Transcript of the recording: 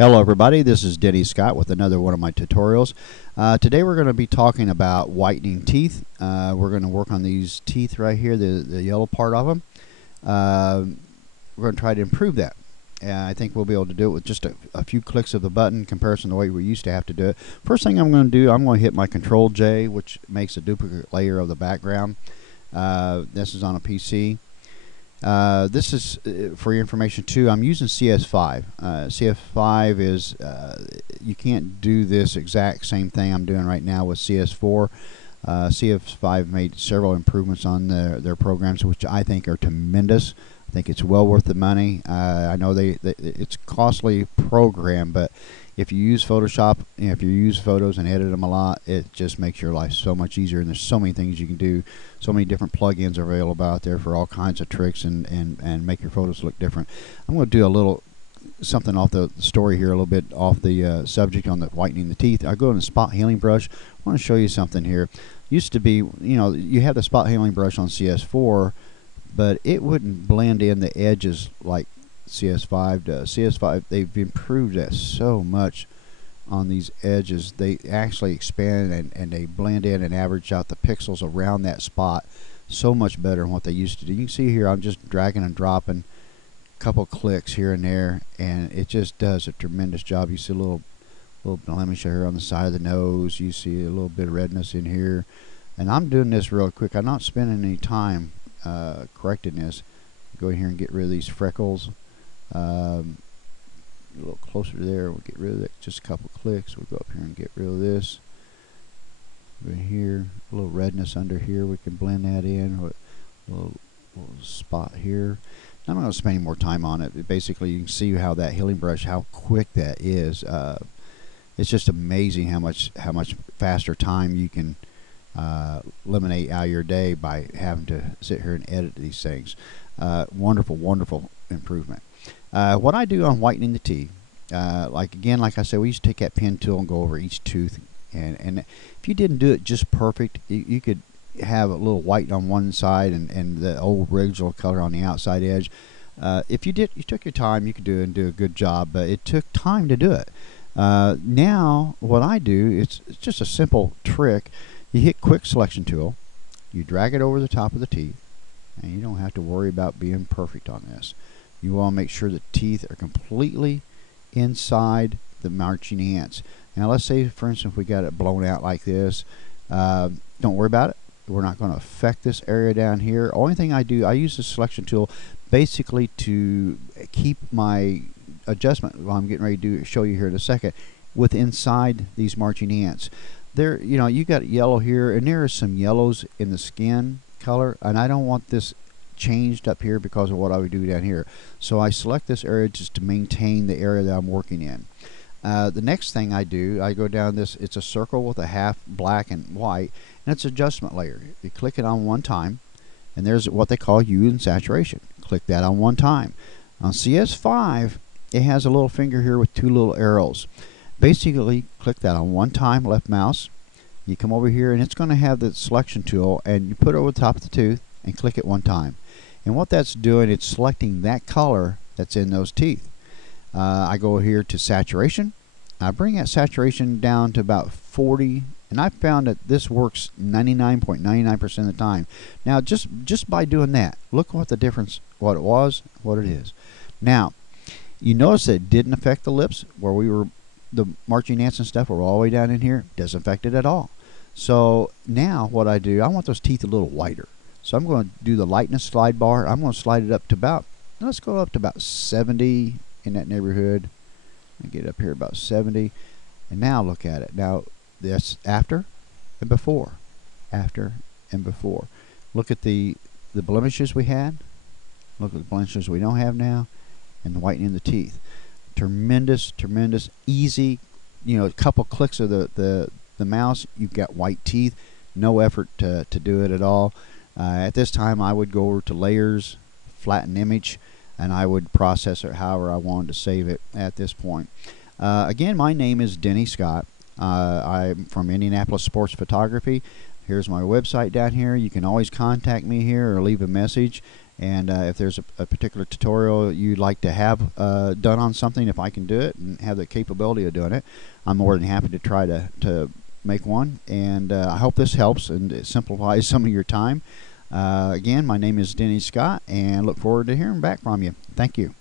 Hello everybody, this is Denny Scott with another one of my tutorials. Today we're going to be talking about whitening teeth. We're going to work on these teeth right here, the yellow part of them. We're going to try to improve that. I think we'll be able to do it with just a few clicks of the button in comparison to the way we used to have to do it. First thing I'm going to do, I'm going to hit my Control J, which makes a duplicate layer of the background. This is on a PC. This is for your information too. I'm using CS5. CS5 is you can't do this exact same thing I'm doing right now with CS4. CS5 made several improvements on their programs, which I think are tremendous. I think it's well worth the money. I know it's a costly program, but if you use Photoshop, if you use photos and edit them a lot, it just makes your life so much easier. And there's so many things you can do. So many different plugins are available out there for all kinds of tricks and make your photos look different. I'm going to do a little something off the story here, a little bit off the subject on the whitening the teeth. I go in the spot healing brush. I want to show you something here. Used to be, you have the spot healing brush on CS4, but it wouldn't blend in the edges like CS5 does. CS5, they've improved that so much on these edges. They actually expand and they blend in and average out the pixels around that spot so much better than what they used to do. You can see here I'm just dragging and dropping a couple clicks here and there, and it just does a tremendous job. You see a little blemish here on the side of the nose. You see a little bit of redness in here, and I'm doing this real quick. I'm not spending any time correcting this. Go in here and get rid of these freckles. A little closer there, we'll get rid of it. Just a couple clicks. We'll go up here and get rid of this. Right here, a little redness under here. We can blend that in. A little spot here. I'm not going to spend any more time on it. Basically, you can see how that healing brush, how quick that is. It's just amazing how much faster time you can eliminate out of your day by having to sit here and edit these things. Wonderful improvement. What I do on whitening the teeth, like I said, we used to take that pen tool and go over each tooth, and if you didn't do it just perfect, you could have a little white on one side and the old original color on the outside edge. If you took your time, you could do it and do a good job, but it took time to do it. Now what I do, it's just a simple trick. You hit quick selection tool, you drag it over the top of the teeth, and you don't have to worry about being perfect on this. You want to make sure the teeth are completely inside the marching ants. Now let's say, for instance, we got it blown out like this. Don't worry about it. We're not going to affect this area down here. Only thing I do, I use the selection tool basically to keep my adjustment, while I'm getting ready to show you here in a second, with inside these marching ants. There, you got yellow here, and there are some yellows in the skin color, and I don't want this changed up here because of what I would do down here. So I select this area just to maintain the area that I'm working in. The next thing I do, I go down this, it's a circle with a half black and white, and it's adjustment layer. You click it on one time, and there's what they call hue and saturation. Click that on one time. On CS5, it has a little finger here with two little arrows. Basically, click that on one time, left mouse. You come over here, and it's going to have the selection tool, and you put it over the top of the tooth and click it one time. And what that's doing, it's selecting that color that's in those teeth. I go here to saturation. I bring that saturation down to about 40, and I found that this works 99.99% of the time. Now, just by doing that, look what the difference, what it was, what it is. Now, you notice that it didn't affect the lips, where the marching ants and stuff were all the way down in here. Doesn't affect it at all. So now what I do, I want those teeth a little whiter. So I'm going to do the lightness slide bar. I'm going to slide it up to about, let's go up to about 70, in that neighborhood. And get up here about 70. And now look at it. Now that's after and before. After and before. Look at the blemishes we had. Look at the blemishes we don't have now. And the whitening the teeth. Tremendous, easy. A couple clicks of the mouse, you've got white teeth. No effort to do it at all. At this time, I would go over to layers, flatten image, and I would process it however I wanted to save it at this point. Again, my name is Denny Scott. I'm from Indianapolis Sports Photography. Here's my website down here. You can always contact me here or leave a message, And if there's a particular tutorial you'd like to have done on something, if I can do it and have the capability of doing it, I'm more than happy to try to make one. And I hope this helps and it simplifies some of your time. Again, my name is Denny Scott, and look forward to hearing back from you. Thank you.